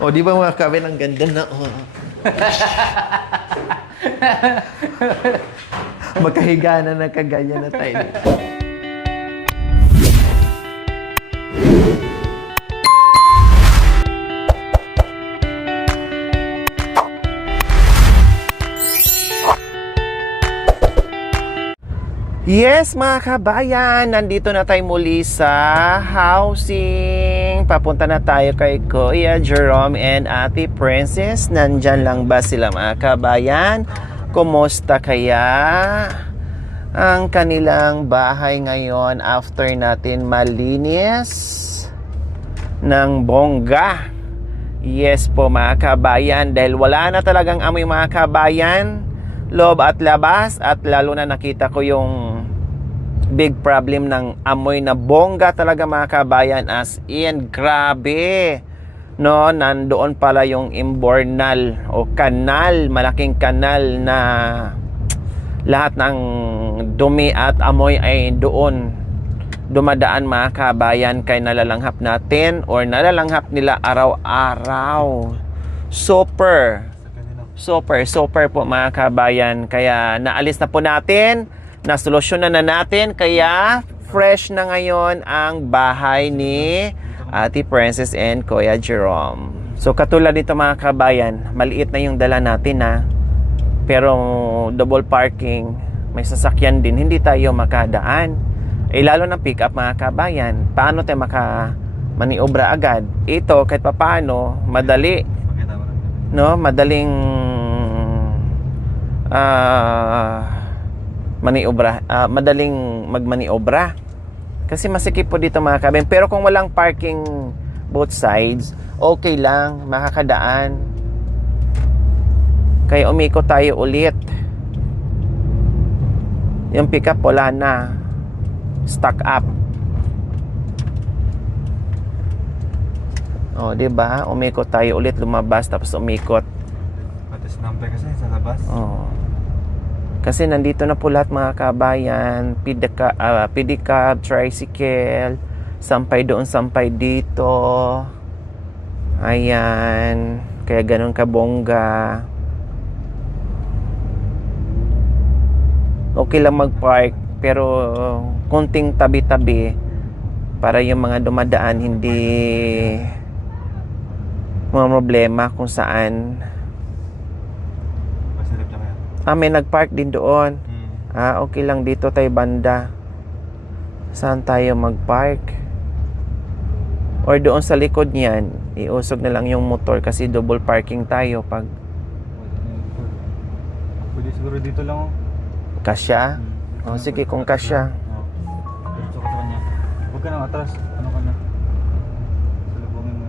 O, di ba mga kabin, ang ganda na, oh. Magkahiga na nagkaganyan na tayo. Yes, mga kabayan, nandito na tayo muli sa housing. Papunta na tayo kay Kuya Jerome and Ate Princess. Nandyan lang ba sila, mga kabayan? Kumusta kaya ang kanilang bahay ngayon after natin malinis ng bongga? Yes po, mga kabayan, dahil wala na talagang amoy, mga kabayan, loob at labas, at lalo na nakita ko yung big problem ng amoy na bongga talaga, mga kabayan, as in grabe, no? Nandoon pala yung imbornal o kanal, malaking kanal na lahat ng dumi at amoy ay doon dumadaan, mga kabayan, kay nalalanghap natin or nalalanghap nila araw-araw. Super po, mga kabayan. Kaya naalis na po natin, nasolusyonan na natin, kaya fresh na ngayon ang bahay ni Ate Princess and Kuya Jerome. So katulad nito, mga kabayan, maliit na yung dala natin, ha, pero double parking, may sasakyan din, hindi tayo makadaan. Lalo ng pick up, mga kabayan, paano tayo maniobra agad? Ito kahit papaano madali, no, madaling maniobra, madaling magmaniobra kasi masikip po dito, mga kabayan. Pero kung walang parking both sides, okay lang, makakadaan. Kaya umikot tayo ulit. Yung pickup wala na, stuck up. O, diba? Umikot tayo ulit, lumabas, tapos umikot. Patis number kasi sa labas. Oh. Kasi nandito na po lahat, mga kabayan. Pedicab, tricycle, sampay doon, sampay dito. Ayan. Kaya ganun kabongga. Okay lang mag-park, pero konting tabi-tabi para yung mga dumadaan hindi mga problema kung saan. May nagpark din doon. Okay lang dito tayo banda. Saan tayo magpark? Or doon sa likod niyan, iusog na lang yung motor kasi double parking tayo pag pwede siguro dito lang. Kasya? Sige, kung kasya. Diretso ka sa kanya. Huwag ka nang atras. Ano ka na? Salubungin mo.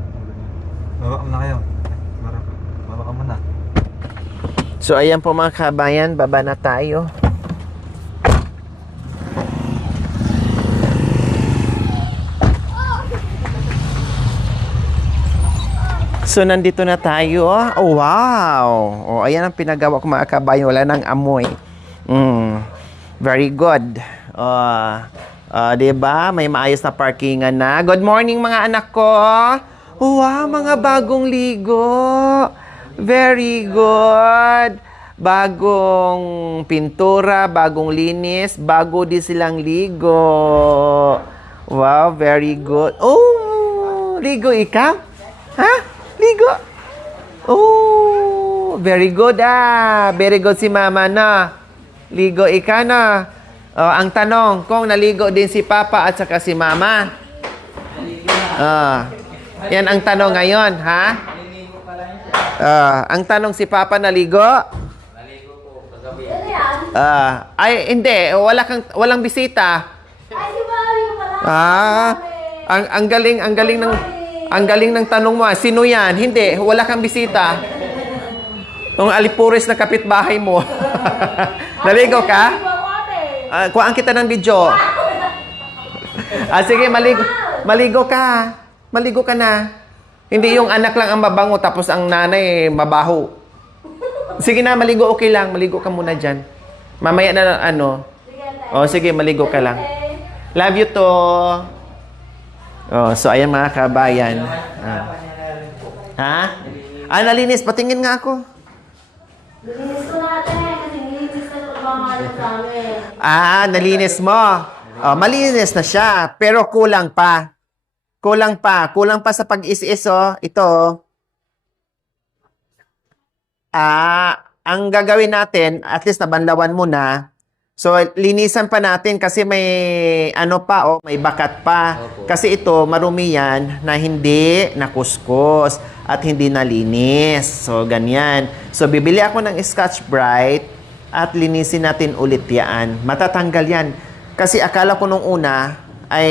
Baba ka na kayo. Baba ka muna. So ayan po, mga kabayan, baba na tayo. So nandito na tayo. Oh, wow. Oh, ayan ang pinagawa ko, mga kabayan, wala nang amoy. Very good. Diba? May maayos na parkingan na. Good morning, mga anak ko. Wow, mga bagong ligo. Very good. Bagong pintura, bagong linis, bago din silang ligo. Wow, very good. Oh, ligo ikaw? Ha? Ligo? Oh, very good, Very good si mama, na. Ligo ika na. Ang tanong, kung naligo din si Papa at saka si Mama? Yan ang tanong ngayon, ha? Ang tanong, si Papa naligo? Naligo po, kagabi. Ay, hindi. Walang bisita. Ay, si Mami pala. Ang galing ng tanong mo. Sino yan? Hindi, wala kang bisita. Yung alipuris na kapitbahay mo. Naligo ka? Kuhaan kita ng video. Sige, maligo ka. Maligo ka na. Hindi yung anak lang ang mabango tapos ang nanay mabaho. Sige na, maligo, okay lang. Maligo ka muna dyan. Mamaya na ano. Sige, maligo ka lang. Love you to. So ayan, mga kabayan. Ha? Ah, nalinis. Patingin nga ako. Nilinis ko natin kasi nilinis na pagmamahal sa amin. Ah, nalinis mo. Oh, malinis na siya. Pero kulang pa. Kulang pa. Kulang pa sa pag-is-is, oh. Ito, oh. Ang gagawin natin, at least nabanlawan mo na. So, linisan pa natin kasi may ano pa, oh, may bakat pa. Kasi ito, marumi yan na hindi nakuskus at hindi nalinis. So, ganyan. So, bibili ako ng Scotch-Brite at linisin natin ulit yan. Matatanggal yan. Kasi akala ko nung una ay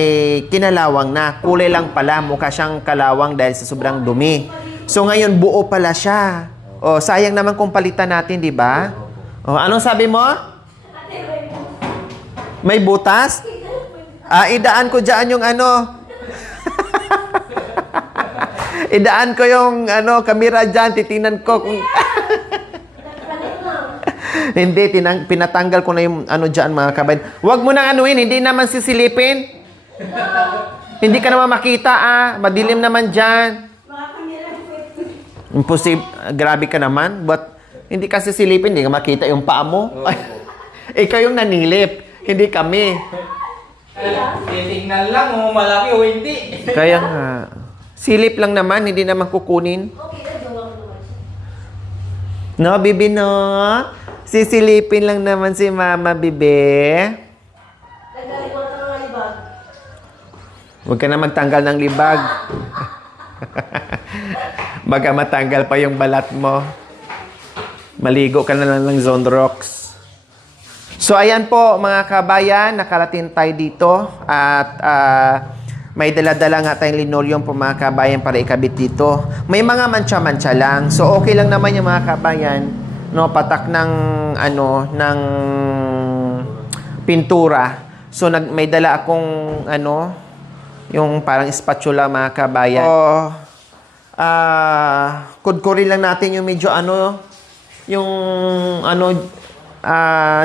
kinalawang na. Kulay lang pala. Mukha siyang kalawang dahil sa sobrang dumi. So, ngayon buo pala siya. O, sayang naman kung palitan natin, di ba? O, anong sabi mo? May butas? Idaan ko dyan yung ano. Idaan ko yung ano, kamera dyan. Titingnan ko kung... Hindi, pinatanggal ko na yung ano dyan, mga kabayan. Huwag mo nang anuin, hindi naman sisilipin. Hindi ka naman makita, Madilim naman dyan. Imposible. Grabe ka naman. But, hindi ka sisilipin, hindi ka makita yung paa mo. Ikaw yung nanilip. Hindi kami. Titignan lang, malaki o hindi. Kaya nga. Silip lang naman, hindi naman kukunin. Okay, nagawa ko naman siya. No, bibi, no? Sisilipin lang naman si Mama, bibi. Nagaling ko ng libag. Huwag ka na magtanggal ng libag. Baka matanggal pa yung balat mo. Maligo ka na lang ng Zonrox. So, ayan po, mga kabayan, nakarating tayo dito. At may dala-dala nga tayong linoleum po, mga kabayan, para ikabit dito. May mga mancha-mancha lang. So, okay lang naman yung mga kabayan. No, patak ng, ano, ng pintura. So, may dala akong, ano, yung parang spatula, mga kabayan. So, kudkurin lang natin yung medyo, ano, yung, ano,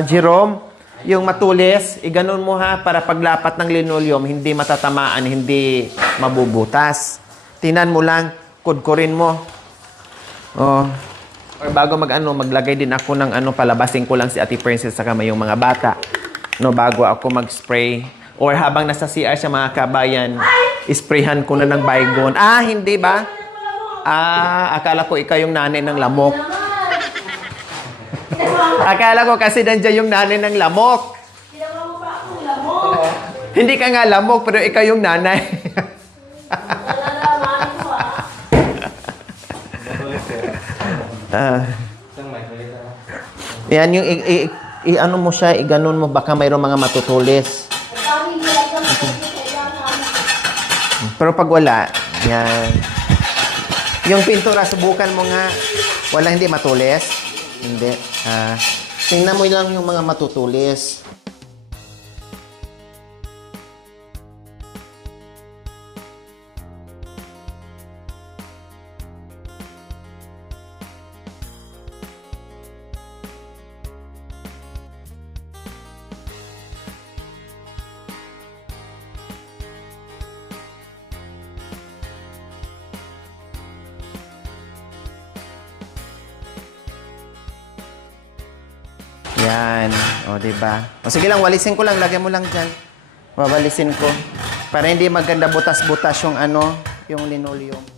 Jerome, yung matulis, iganon mo ha, para paglapat ng linoleum, hindi matatamaan, hindi mabubutas. Tingnan mo lang, kudkurin mo. Oh. Or bago maglagay din ako ng ano, palabasin ko lang si Ate Princess saka yung mga bata. No, bago ako mag-spray. Or habang nasa CR sa mga kabayan, isprayhan ko na ng Baygon. Hindi ba? Akala ko ikaw yung nanay ng lamok. Akala ko kasi nandiyan yung nanay ng lamok. Ginawa mo pa akong lamok. Hindi ka nga lamok, pero ikaw yung nanay. Nalalaman ko Yan yung ano mo siya, iganon mo, baka mayroong mga matutulis. Ang dami nila sa mga kailangan. Pero pag wala, yan. Yung pintura, subukan mo nga. Wala, hindi matulis. Hindi. Tingnan mo lang yung mga matutulis. Yan. O, diba? O, sige lang, walisin ko lang. Lagyan mo lang dyan. Wawalisin ko. Para hindi maganda butas-butas yung ano, yung linoleum.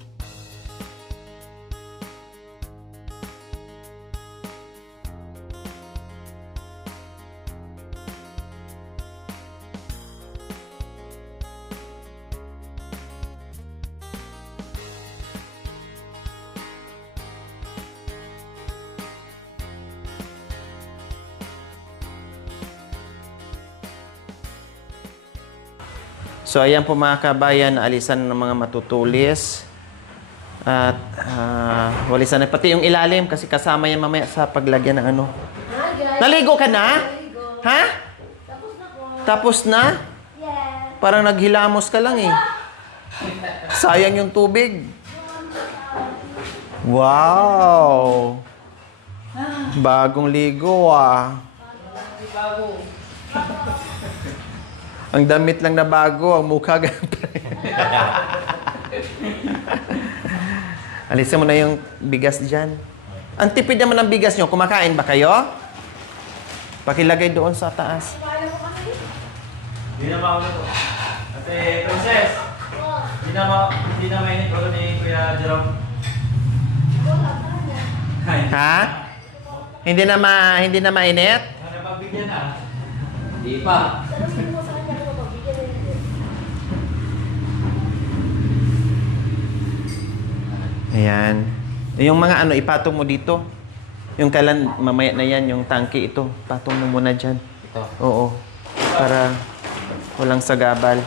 So, ayan po mga kabayan, alisan ng mga matutulis. At walisan na pati yung ilalim kasi kasama yan mamaya sa paglagyan ng ano. Hi guys. Naligo ka na? Naligo. Ha? Tapos na po. Tapos na? Yes. Parang naghilamos ka lang eh. Sayang yung tubig. Wow! Bagong ligo Ang damit lang na bago, ang mukha ganun pa rin. Alisin mo na yung bigas dyan. Ang tipid naman ng bigas nyo. Kumakain ba kayo? Pakilagay doon sa taas. Hindi na mauna to. Ate Princess! Hindi na mainit ulo ni Kuya Jerome. Ha? Hindi na mainit? Ano pagbigyan na? Hindi pa. Ayan. Yung mga ano, ipatong mo dito. Yung kalan, mamaya na yan, yung tangke ito. Patong mo muna dyan. Ito. Oo. Para walang sagabal.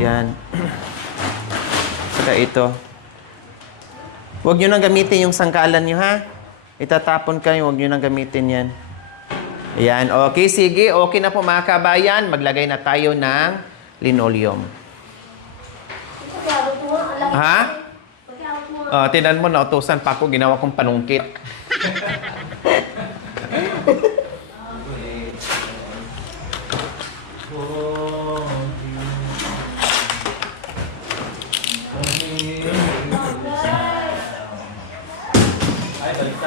Ayan. Saka ito. Huwag nyo nang gamitin yung sangkalan nyo, ha? Itatapon kayo, huwag nyo nang gamitin yan. Ayan. Okay, sige. Okay na po mga kabayan. Maglagay na tayo ng linoleum. Ha? Tinan mo, nautusan pa ako, ginawa kong panungkit.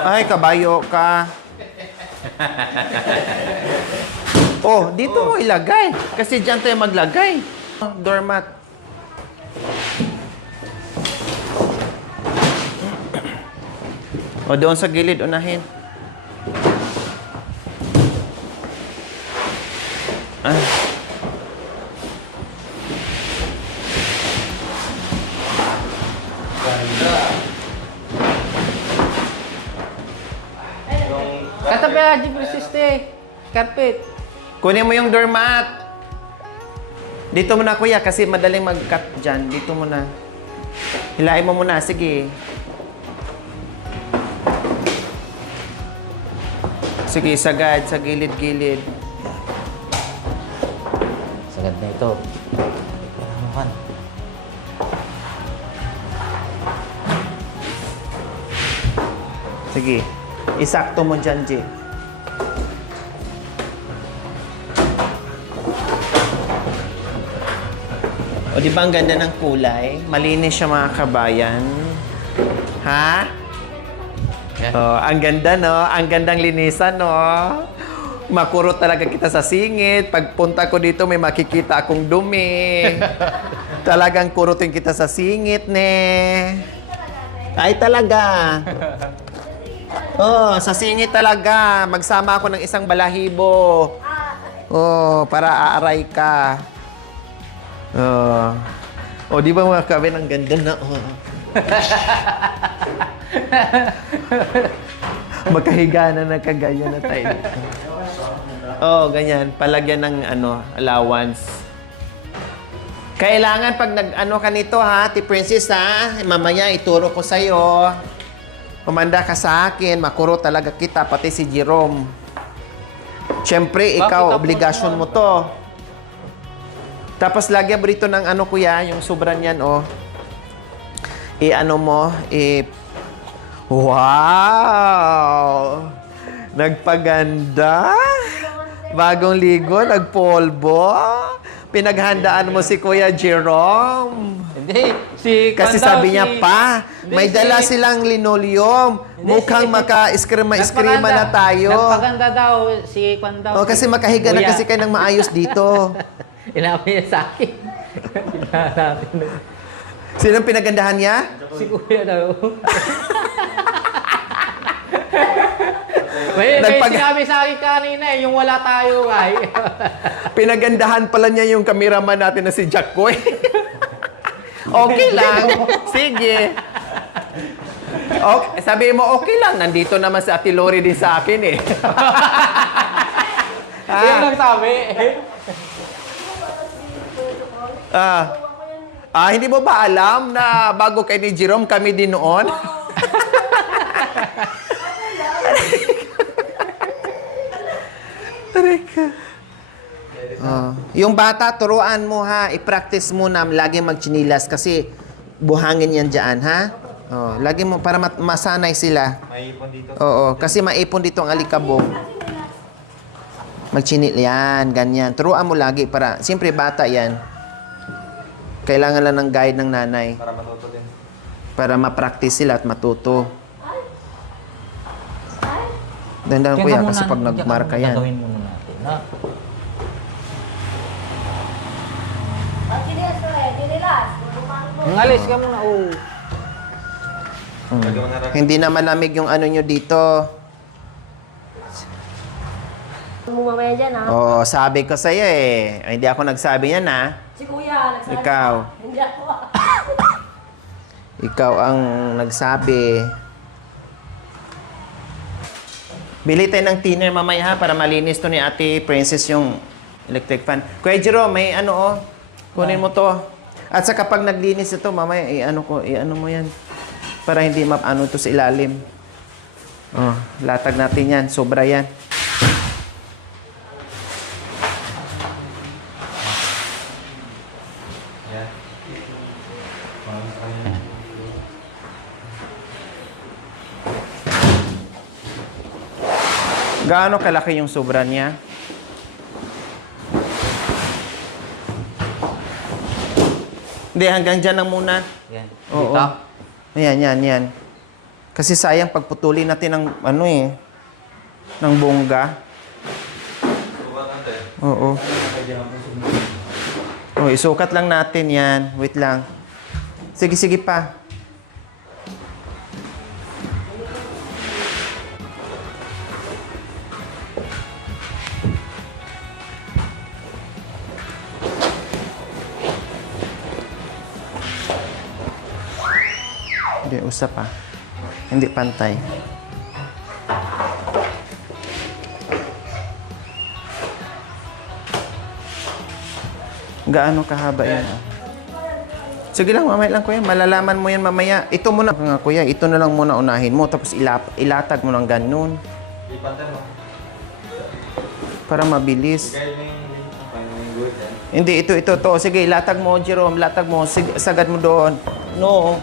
Ay, kabayo ka. Oh, dito mo ilagay. Kasi dyan tayo maglagay. Doormat. O, doon sa gilid, unahin. Ah. Katabi ka, Jeep resiste. Carpet. Kunin mo yung doormat. Dito muna, kuya, kasi madaling mag-cut dyan. Dito muna. Hilahin mo muna. Sige. Sige, sagad. Sa gilid-gilid. Sagad na ito. Paramukan. Sige. Isakto mo dyan, G. O, di ba ang ganda ng kulay? Malinis siya, mga kabayan. Ha? Oh, ang ganda, no? Ang gandang linisan, no? Makurot talaga kita sa singit. Pagpunta ko dito, may makikita akong dumi. Talagang kurutin kita sa singit, ne? Ay, talaga. Oh, sa singit talaga. Magsama ako ng isang balahibo. Oh, para aaray ka. Oh, di ba mga kabin, ang ganda na, oh. Magkahiga na nagkagaya na tayo. Oh, ganyan. Palagyan ng allowance. Kailangan pag nag-ano ka nito, ha, Ate Princess, ha, mamaya ituro ko sa'yo. Kumanda ka sa akin, makuro talaga kita, pati si Jerome. Siyempre, ikaw, obligasyon mo to. Tapos lagyan mo rito ng kuya, yung sobran yan, oh. Wow! Nagpaganda? Bagong ligo, nagpolbo? Pinaghandaan mo si Kuya Jerome? Hindi, Kasi sabi niya pa, may dala silang linoleum. Mukhang maka-iskrima na tayo. Nagpaganda daw, si Kwan daw. Oh, kasi makahiga na Kuya. kasi kayo ng maayos dito. Inamin niya sa akin. Inamin. Sinong pinagandahan niya? Si Kuya daw. May sinabi sa akin kanina yung wala tayo ay. Pinagandahan pala niya yung cameraman natin na si Jack Koy. Okay lang. Sige. Okay, sabi mo, okay lang. Nandito naman si Ate Lori din sa akin eh. Yan lang sabi. Hindi mo ba alam na bago kay ni Jerome, kami din noon? Yung bata, turuan mo ha. I-practice mo na lagi magchinilas kasi buhangin yan dyan, ha? Lagi mo para masanay sila. Maipon dito. Oo, kasi maipon dito ang alikabok. Magchinil yan, ganyan. Turuan mo lagi para, siyempre bata yan. Kailangan lang ng guide ng nanay. Para matuto din. Para ma-practice sila at matuto. Ay. Dandan Kaya kuya, ka muna, kasi pag kaya ka nagmarka muna, yan. Gagawin muna natin. Ha? At sinilas ko eh, dinilas. Bumang mo. Ngalis ka muna. Oh. Lagyan mo na rin. Hindi na malamig yung ano nyo dito. Mamaya dyan ha. Oo, sabi ko sa'yo eh. Ay, hindi ako nagsabi yan ha. Si kuya, nagsabi. Ikaw. Hindi ako. Ikaw ang nagsabi. Bili tayo ng thinner mamaya ha, para malinis to ni Ate Princess yung electric fan. Kuya Jerome, may ano oh. Kunin mo to. At sa kapag naglinis ito, mamaya i-ano mo yan. Para hindi ma-ano to sa ilalim. Oh, latag natin yan. Sobra yan. Yan. Parang sa kanya. Gaano kalaki yung sobra niya? Hindi, hanggang dyan lang muna. Yan. Oo. Dito. Ayan, yan. Kasi sayang pagputulin natin ng ano eh, ng bongga. Sukat natin. Oo. Oh, isukat lang natin yan. Wait lang. Sige pa. Hindi, usap pa. Hindi pantay. Gaano kahaba yan? Sige lang, mamaya lang kuya. Malalaman mo yan mamaya. Ito muna nga kuya. Ito na lang muna unahin mo. Tapos ilatag mo ng ganun. Ipantay mo. Para mabilis. Kaya yung good yan. Hindi, ito. To. Sige, ilatag mo, Jerome. Latag mo. Sagad mo doon. No.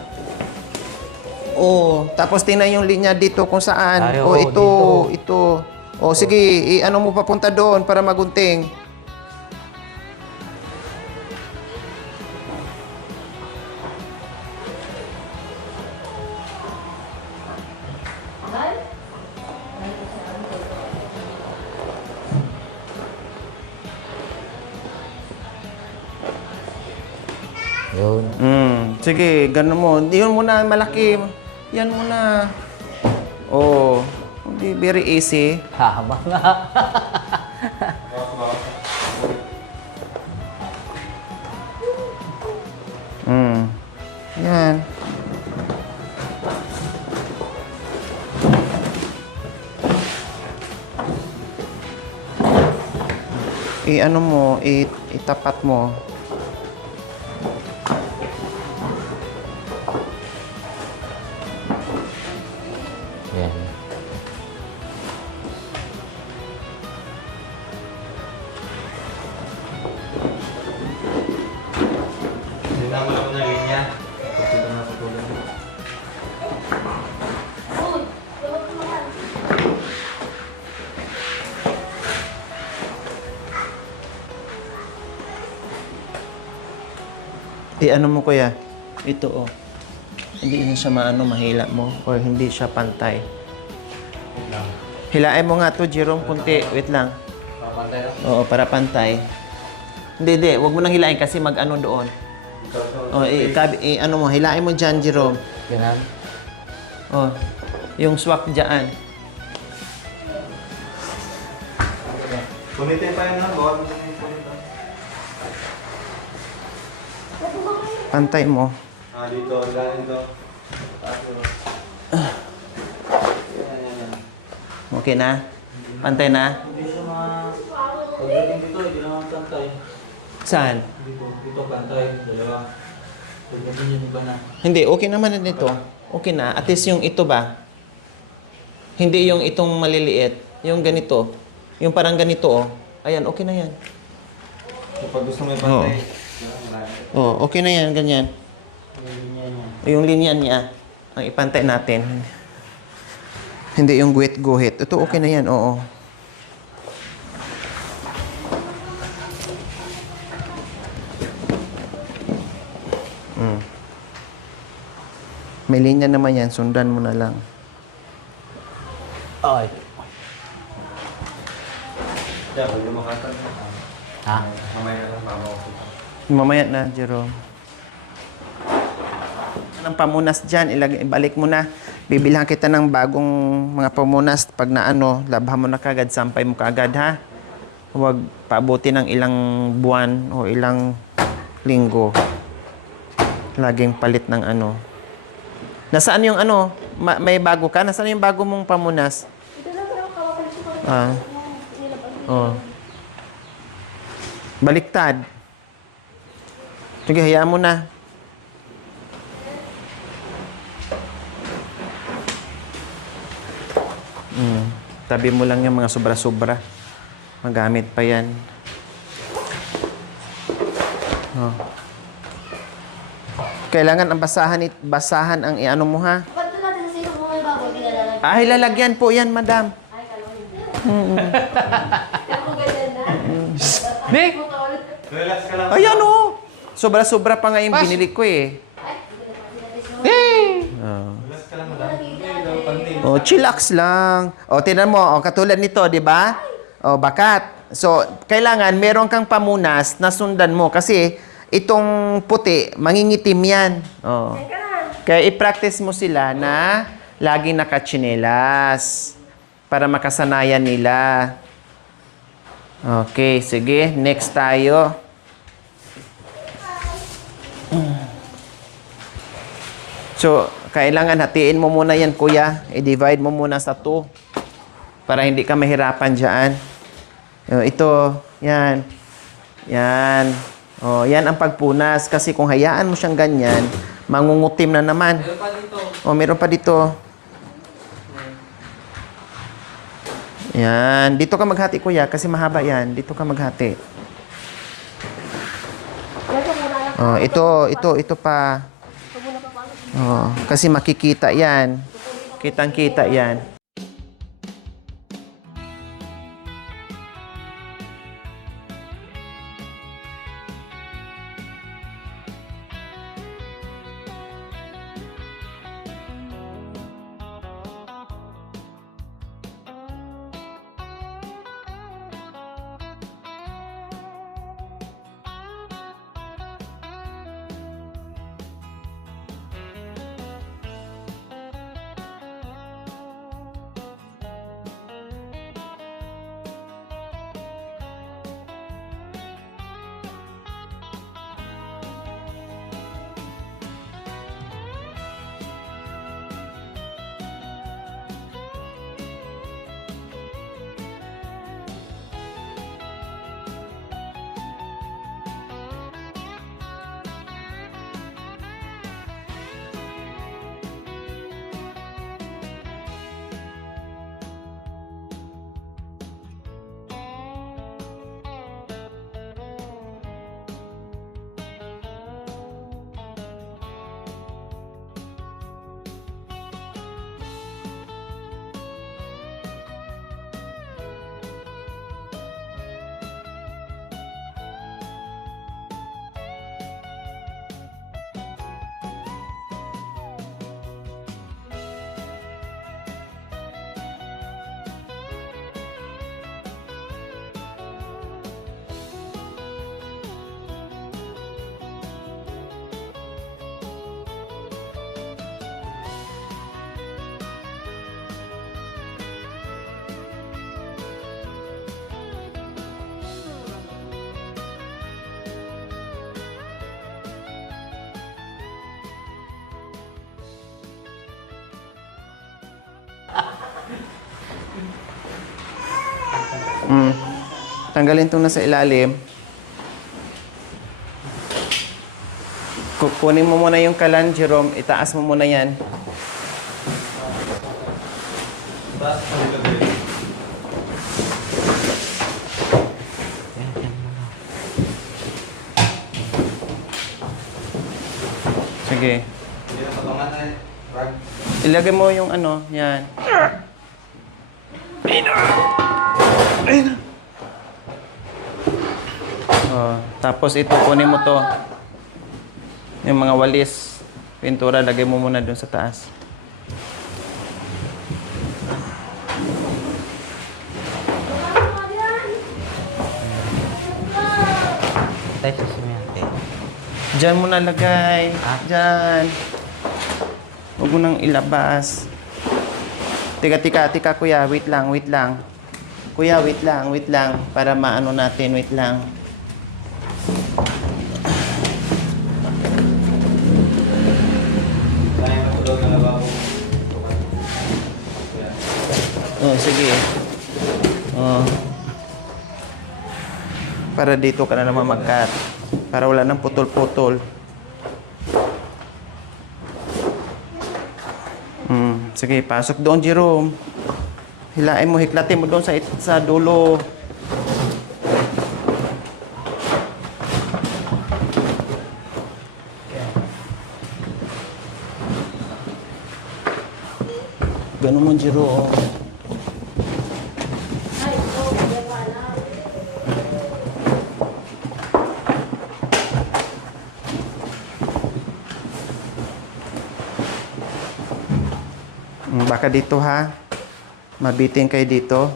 Oh, tapos tingnan yung linya dito kung saan. Ay, Oh, oo, ito. Oh, sige, ano mo papunta doon para magunting. Ay. Yun. Sige, ganun mo. Yun muna, malaki. Yan muna. Oh, hindi, very easy. Haba nga. Yan. I-ano mo, itapat mo. Yan. Hindi na malaki na linya. Pagkita na patuloy. Uy, tawag ko naman. I-ano mo kuya? Ito oh. Hindi na siya mahila mo or hindi siya pantay. Hilain mo nga to, Jerome, kunti. Wait lang. Papantay na. Oo, para pantay. Hindi. Huwag mo nang hilain kasi mag-ano doon. Oh, ano mo, hilain mo dyan, Jerome. Ganun. Oh, yung swak dyan. Punitin pa yun na. Bawal mo sa yung punitin. Pantay mo. Dito. Galing to. Taas mo. Yan. Okay na? Pantay na? Hindi siya pagdating dito, hindi naman pantay. Saan? Dito pantay. Dalawa. Pagdating yun iba na. Hindi, okay naman na dito. Okay na. At least yung ito ba? Hindi yung itong maliliit. Yung ganito. Yung parang ganito, oh. Ayan, okay na yan. Kapag gusto mo yung pantay. Oh, okay na yan, ganyan. Yung linya niya, ang ipantay natin. Hindi yung guhit-guhit. Ito, okay na yan, oo. May linya naman yan, sundan mo na lang. Ay. Yeah, pwede makatan. Ha? Mamaya lang, mamaw. Mamaya na, Jerome. Ang pamunas dyan, ibalik mo na. Bibilhan kita ng bagong mga pamunas. Pag naano, labhan mo na kagad, sampay mo kagad, ha? Huwag paabuti ng ilang buwan o ilang linggo. Laging palit ng ano. Nasaan yung ano? May bago ka? Nasaan yung bago mong pamunas? Ito lang pero kawakan siya ko. Ah. Oh. Baliktad. Sige, hayaan mo na. Tabi mo lang yung mga sobra-sobra. Magamit pa yan. Oh. Kailangan ang basahan ang iano mo, ha? Ba't doon natin sa sino mo may bago? Nilalagay. Ay, lalagyan po yan, madam. Ay, kalaw hindi. Pero ganyan na. Di! Relax ka lang. Ayan, oh. Sobra-sobra pa nga yung binili ko, eh. Ay, hindi na pati natin. Di! Oh. Relax ka lang, madam. Oh, chillax lang. Oh, tingnan mo, oh, katulad nito, 'di ba? Oh, bakat. So, kailangan meron kang pamunas na sundan mo kasi itong puti, mangingitim 'yan. Oh. Kaya i-practice mo sila na laging nakatsinelas para makasanayan nila. Okay, sige, next tayo. So, kailangan hatiin mo muna yan, kuya. I-divide mo muna sa 2 para hindi ka mahirapan dyan. Ito, yan. Yan. Oh, yan ang pagpunas. Kasi kung hayaan mo siyang ganyan, mangungutim na naman. Meron pa dito. Oh, meron pa dito. Yan. Dito ka maghati, kuya, kasi mahaba yan. Dito ka maghati. Oh, ito pa. Oh, kasi makikita yan. Kitang-kita yan. Tanggalin itong nasa ilalim. Kukunin mo muna yung kalan, Jerome. Itaas mo muna yan. Taas pa dito, Dre. Sige. Hindi na patungan na eh. Rag. Ilagay mo yung ano, yan. Oh, tapos ito, kunin mo to. Yung mga walis. Pintura, lagay mo muna doon sa taas. Tayo sa simyente. Diyan mo nalagay. Diyan. Huwag mo nang ilabas. Tika, kuya. Wait lang. Kuya, wait lang. Para maano natin, wait lang. Oh, sige. Oh. Para dito ka na naman mag-cut. Para wala nang putol-putol. Sige, pasok doon, Jerome. Hilain mo, hiklatin mo doon sa dulo. Ganun mo, Jerome. Ay, ito, hindi pala. Baka dito ha. Mabitin kayo dito.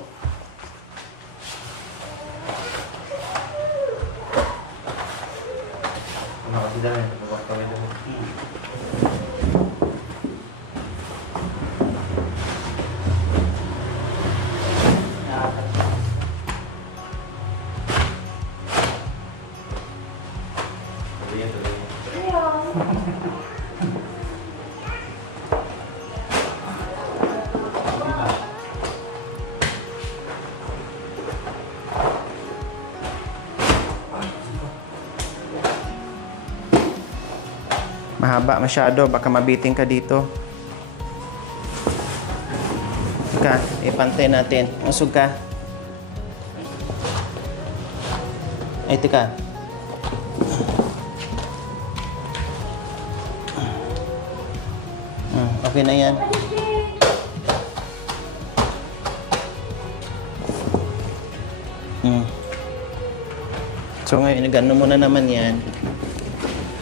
Mahaba masyado, baka mabitin ka dito. Teka, ipantay natin. Usog ka. Ay, teka. Okay na yan. So ngayon, gano mo na naman yan.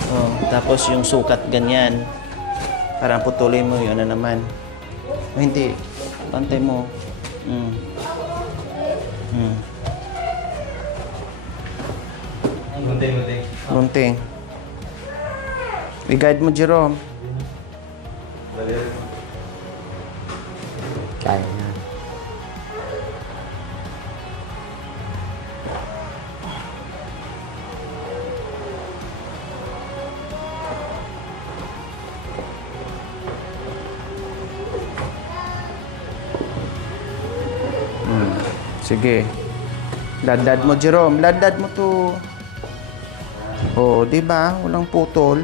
Oh, tapos yung sukat ganyan. Parang putulin mo yun na naman. Oh, hindi. Pantay mo. Gunting. I-guide mo, Jerome. Kaya na. Sige. Ladad mo, Jerome. Ladad mo to. Oh, di ba? Walang putol.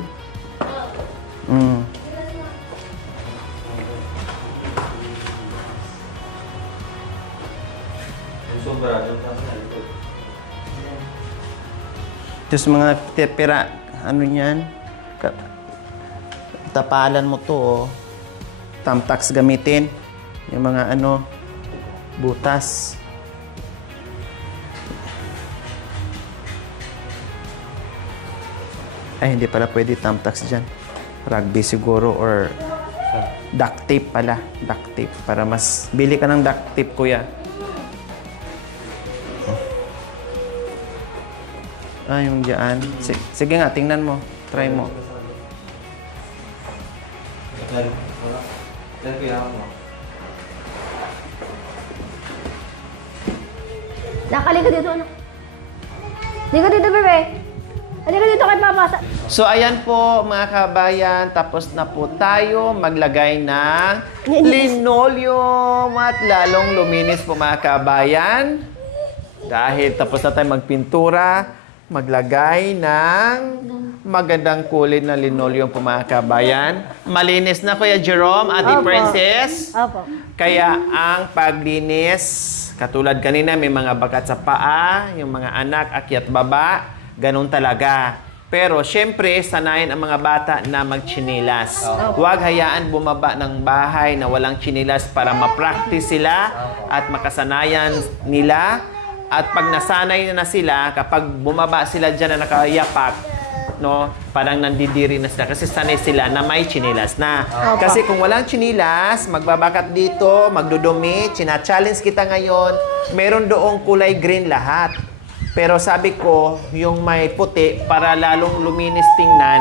Tapos mga tepera, ano yan? Tapalan mo to, oh. Thumbtacks gamitin. Yung mga ano, butas. Ay, hindi pala pwede thumbtacks dyan. Rugby siguro or duct tape pala. Duct tape. Para mas... Bili ka ng duct tape, kuya. Ah, yung dyan. Sige nga, tingnan mo. Try mo. Nakali ka dito, ano? Hindi ka dito, bebe. Halika dito kay Papa. So, ayan po, mga kabayan. Tapos na po tayo maglagay ng linoleum at lalong luminis po, mga kabayan. Dahil tapos na tayo magpintura, maglagay ng magandang kulay na linoleum po, mga kabayan. Malinis na, Kuya Jerome, Ate Opo. Princess. Opo. Kaya ang paglinis, katulad kanina, may mga bakat sa paa, yung mga anak, akyat baba, ganun talaga. Pero syempre, sanayin ang mga bata na magtsinilas. Huwag hayaan bumaba ng bahay na walang tsinilas para ma-practice sila at makasanayan nila. At pag nasanay na sila, kapag bumaba sila dyan na nakayapak, no? Parang nandidiri na sila kasi sanay sila na may chinilas na. Kasi kung walang chinilas, magbabakat dito, magdudumi, china-challenge kita ngayon, meron doong kulay green lahat. Pero sabi ko, yung may puti, para lalong luminis tingnan,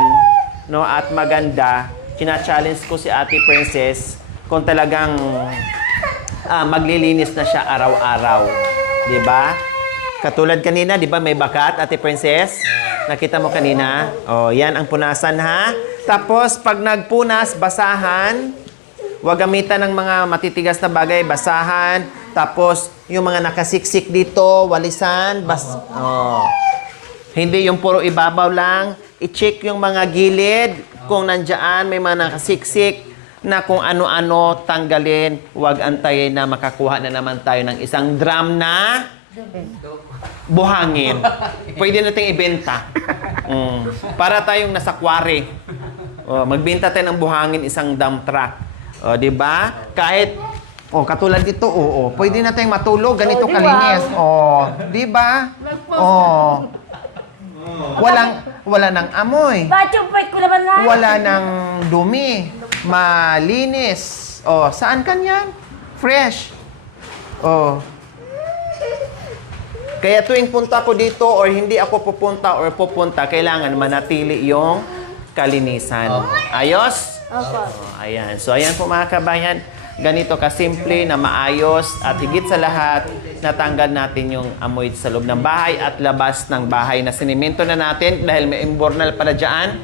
no, at maganda, china-challenge ko si Ate Princess kung talagang maglilinis na siya araw-araw. Di ba? Katulad kanina, di ba may bakat, Ate Princess? Nakita mo kanina? O, yan ang punasan, ha? Tapos, pag nagpunas, basahan. Huwag gamitan ng mga matitigas na bagay, basahan. Tapos, yung mga nakasiksik dito, walisan. Hindi yung puro ibabaw lang. I-check yung mga gilid. Kung nandyan, may mga nakasiksik na kung ano-ano tanggalin. Huwag antayin na makakuha na naman tayo ng isang drum na buhangin. Pwede nating ibenta. Para tayong nasa quarry. Magbenta tayo ng buhangin isang dump truck. Di ba? Kahit katulad dito, pwede na tayong matulog ganito kalinis. Di ba? Wala nang amoy. Bachupay ko naman na. Wala nang dumi. Malinis. Saan kanyan? Fresh. Kaya tuwing punta ko dito or hindi ako pupunta, kailangan manatili yung kalinisan. Ayos? Opo. Ayan. So, ayan po mga kabayan. Ganito kasimple na maayos at higit sa lahat, natanggal natin yung amoy sa loob ng bahay at labas ng bahay na sinimento na natin dahil may imbornal pala dyan.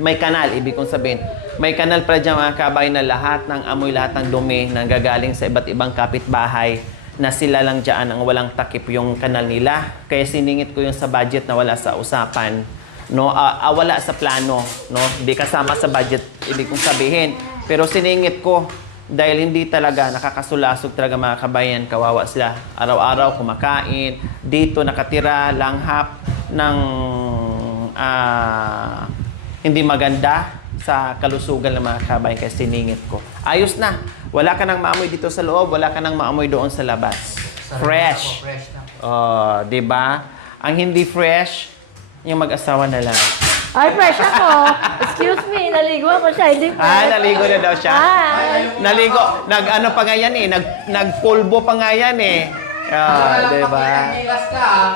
May kanal, ibig kong sabihin. May kanal pala dyan mga kabayan na lahat ng amoy, lahat ng dumi na gagaling sa iba't ibang kapitbahay na sila lang dyan ang walang takip yung kanal nila. Kaya siningit ko yung sa budget na wala sa usapan. No, wala sa plano, no? Hindi kasama sa budget, ibig kong sabihin. Pero siningit ko dahil hindi talaga nakakasulasog talaga mga kabayan, kawawa sila. Araw-araw kumakain, dito nakatira, langhap ng hindi maganda sa kalusugan ng mga kabayan kaya siningit ko. Ayos na. Wala ka nang maamoy dito sa loob, wala ka nang maamoy doon sa labas. Fresh. Di ba? Ang hindi fresh, yung mag-asawa na lang. Ay, fresh ako. Excuse me, naligo ako siya. Hindi fresh. Naligo na daw siya. Naligo. Nag-ano pa nga yan eh. Nagpulbo pa nga yan eh. Di ba?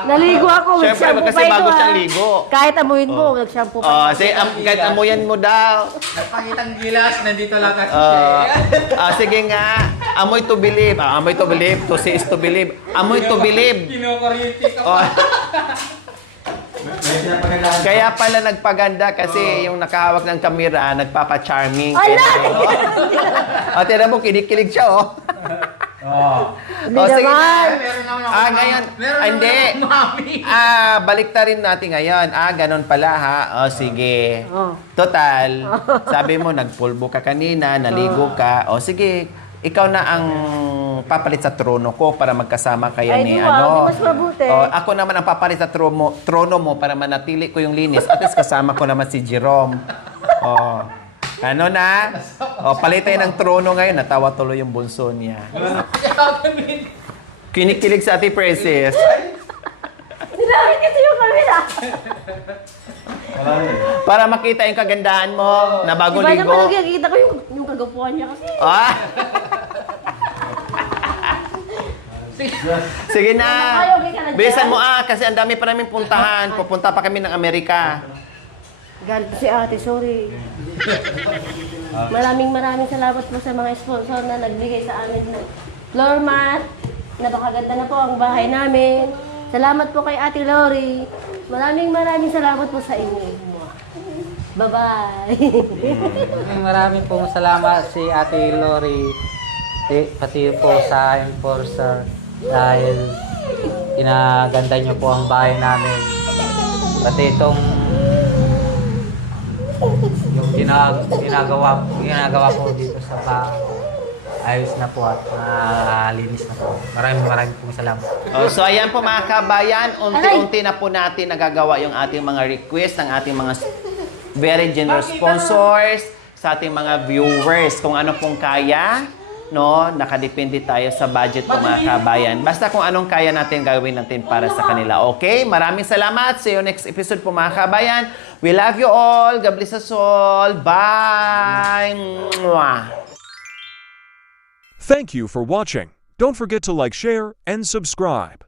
Naligo ako. Siyempre, kasi bago siya ligo. Kahit amuin mo, nag-shampoo pa. Kahit amuyan mo daw. Nagpakitang gilas, nandito lang kasi siya. Sige nga. Amoy to believe. Amoy to believe. To see is to believe. Amoy to believe. Kinukuryente ka pa. Kaya pala nagpaganda kasi yung nakahawak ng kamera, nagpapa-charming. Ala! Tira mo, kinig-kilig siya, Hindi sige naman. na. Meron naman ako. Ngayon. Meron Hindi. naman ako, mami. Baliktarin natin ngayon. Ganon pala, ha? Sige. Total, sabi mo, nagpulbo ka kanina, naligo ka. Sige, ikaw na ang papalit sa trono ko para magkasama kayo Ay, ni di mas mabuti. Ako naman ang papalit sa trono mo para manatili ko yung linis. At least kasama ko naman si Jerome. Ano na? Palitin ng trono ngayon. Natawa tuloy yung bunso niya. Kinikilig sa Ate Princess. Nilamit kasi yung camera. Para makita yung kagandahan mo na bagong Iba ligo. naman nakikita ko yung kagapuan niya kasi. Sige na. Ayaw, okay ka na dyan? Bilisan mo kasi ang dami pa namin puntahan. Pupunta pa kami ng Amerika. Galit si ate, sorry. Maraming salamat po sa mga sponsor na nagbigay sa amin ng floor mat. Napakaganda na po ang bahay namin. Salamat po kay Ate Lori. Maraming salamat po sa inyo. Bye-bye. Maraming pong salamat si Ate Lori, pati po sa enforcer dahil inaganda niyo po ang bahay namin. Pati itong yung ginagawa po dito sa bahay. Ayos na po at linis na po. Maraming pong salamat. So ayan po mga kabayan, unti-unti na po natin nagagawa yung ating mga request ng ating mga very generous sponsors, sa ating mga viewers. Kung ano pong kaya, no? Nakadepende tayo sa budget po mga kabayan. Basta kung anong kaya natin gawin natin para sa kanila. Okay? Maraming salamat. See you next episode po mga kabayan. We love you all. God bless us all. Bye! Mwah! Thank you for watching. Don't forget to like, share, and subscribe.